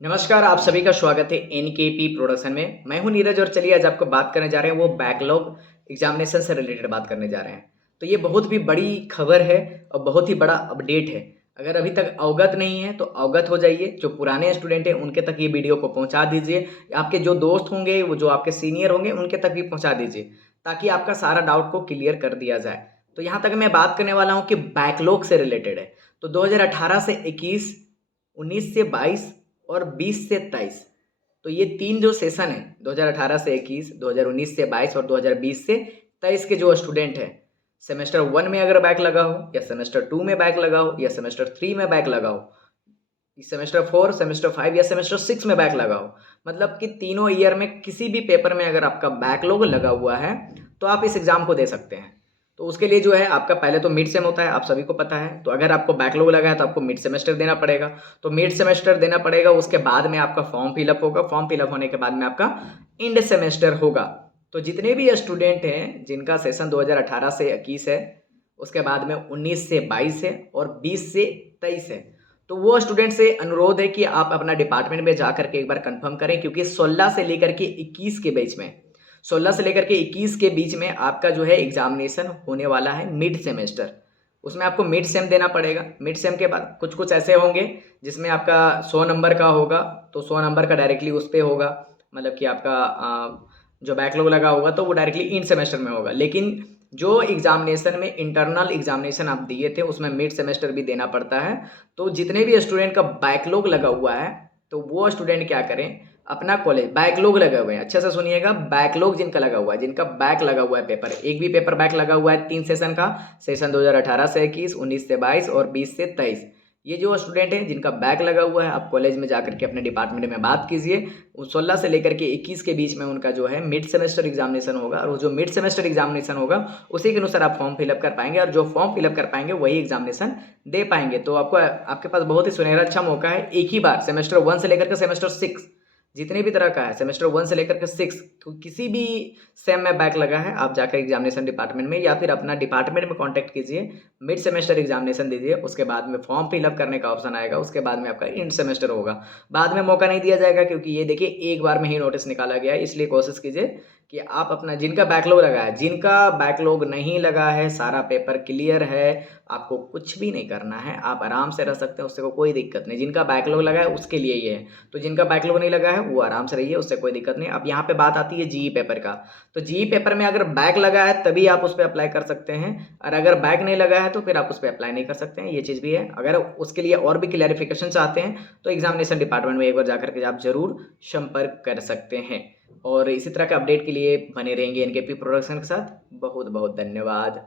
नमस्कार, आप सभी का स्वागत है एनकेपी प्रोडक्शन में। मैं हूं नीरज और चलिए आज आपको बात करने जा रहे हैं वो बैकलॉग एग्जामिनेशन से रिलेटेड बात करने जा रहे हैं। तो ये बहुत भी बड़ी खबर है और बहुत ही बड़ा अपडेट है। अगर अभी तक अवगत नहीं है तो अवगत हो जाइए। जो पुराने स्टूडेंट हैं उनके तक ये वीडियो को पहुंचा दीजिए। आपके जो दोस्त होंगे, वो जो आपके सीनियर होंगे, उनके तक भी पहुंचा दीजिए ताकि आपका सारा डाउट को क्लियर कर दिया जाए। तो यहाँ तक मैं बात करने वाला हूँ कि बैकलॉग से रिलेटेड है। तो 2018 से 21, 19 से 22 और 20 से 23, तो ये 3 जो सेशन है 2018 से 21, 2019 से 22 और 2020 से 23 के जो स्टूडेंट हैं, सेमेस्टर 1 में अगर बैक लगा हो या सेमेस्टर 2 में बैक लगा हो या सेमेस्टर 3 में बैक लगा हो, सेमेस्टर 4, सेमेस्टर 5 या सेमेस्टर 6 में बैक लगा हो, मतलब कि तीनों ईयर में किसी भी पेपर में अगर आपका बैकलॉग लगा हुआ है तो आप इस एग्ज़ाम को दे सकते हैं। तो उसके लिए जो है आपका पहले तो मिड सेम होता है, आप सभी को पता है। तो अगर आपको बैकलॉग लगा है तो आपको मिड सेमेस्टर देना पड़ेगा। तो मिड सेमेस्टर देना पड़ेगा, उसके बाद में आपका फॉर्म फिलअप होगा। फॉर्म फिलअप होने के बाद में आपका एंड सेमेस्टर होगा। तो जितने भी स्टूडेंट हैं जिनका सेशन 2018 से 21 है, उसके बाद में 19 से 22 है और 20 से 23 है, तो वो स्टूडेंट से अनुरोध है कि आप अपना डिपार्टमेंट में जा करके एक बार कंफर्म करें, क्योंकि 16 से लेकर के 21 के बीच में 16 से लेकर के 21 के बीच में आपका जो है एग्जामिनेशन होने वाला है मिड सेमेस्टर। उसमें आपको मिड सेम देना पड़ेगा। मिड सेम के बाद कुछ कुछ ऐसे होंगे जिसमें आपका 100 नंबर का होगा, तो 100 नंबर का डायरेक्टली उस पर होगा, मतलब कि आपका जो बैकलॉग लगा होगा तो वो डायरेक्टली इन सेमेस्टर में होगा। लेकिन जो एग्जामिनेशन में इंटरनल एग्जामिनेशन आप दिए थे उसमें मिड सेमेस्टर भी देना पड़ता है। तो जितने भी स्टूडेंट का बैकलॉग लगा हुआ है तो वो स्टूडेंट क्या करें, अपना कॉलेज बैकलॉग लगे हुए हैं, अच्छे से सुनिएगा, बैकलॉग जिनका लगा हुआ है, जिनका बैक लगा हुआ है पेपर, एक भी पेपर बैक लगा हुआ है 3 सेशन का, सेशन 2018 से 21, 19 से 22 और 20 से 23, ये जो स्टूडेंट है जिनका बैक लगा हुआ है, आप कॉलेज में जाकर के अपने डिपार्टमेंट में बात कीजिए। 16 से लेकर के 21 के बीच में उनका जो है मिड सेमेस्टर एग्जामिनेशन होगा, और वो जो मिड सेमेस्टर एग्जामिनेशन होगा उसी के अनुसार आप फॉर्म फिलअप कर पाएंगे, और जो फॉर्म फिलअप कर पाएंगे वही एग्जामिनेशन दे पाएंगे। तो आपको आपके पास बहुत ही सुनहरा अच्छा मौका है, एक ही बार सेमेस्टर 1 से लेकर के सेमेस्टर 6 जितने भी तरह का है, सेमेस्टर 1 से लेकर के 6, तो किसी भी सेम में बैक लगा है आप जाकर एग्जामिनेशन डिपार्टमेंट में या फिर अपना डिपार्टमेंट में कांटेक्ट कीजिए, मिड सेमेस्टर एग्जामिनेशन दीजिए, उसके बाद में फॉर्म फिलअप करने का ऑप्शन आएगा, उसके बाद में आपका एंड सेमेस्टर होगा। बाद में मौका नहीं दिया जाएगा, क्योंकि ये देखिए एक बार में ही नोटिस निकाला गया है, इसलिए कोशिश कीजिए कि आप अपना, जिनका बैकलॉग लगा है, जिनका बैकलॉग नहीं लगा है, सारा पेपर क्लियर है, आपको कुछ भी नहीं करना है, आप आराम से रह सकते हैं, उससे कोई दिक्कत नहीं। जिनका बैकलॉग लगा है उसके लिए ये है, तो जिनका बैकलॉग नहीं लगा है वो आराम से रहिए, उससे कोई दिक्कत नहीं। अब यहाँ पे बात आती है जीई पेपर का। तो जीई पेपर में अगर बैक लगा है तभी आप उस पर अप्लाई कर सकते हैं, और अगर बैक नहीं लगा है तो फिर आप उस पर अप्लाई नहीं कर सकते हैं, ये चीज़ भी है। अगर उसके लिए और भी क्लैरिफिकेशन चाहते हैं तो एग्जामिनेशन डिपार्टमेंट में एक बार जाकर के आप जरूर संपर्क कर सकते हैं। और इसी तरह के अपडेट के लिए बने रहेंगे एनकेपी प्रोडक्शन के साथ। बहुत बहुत धन्यवाद।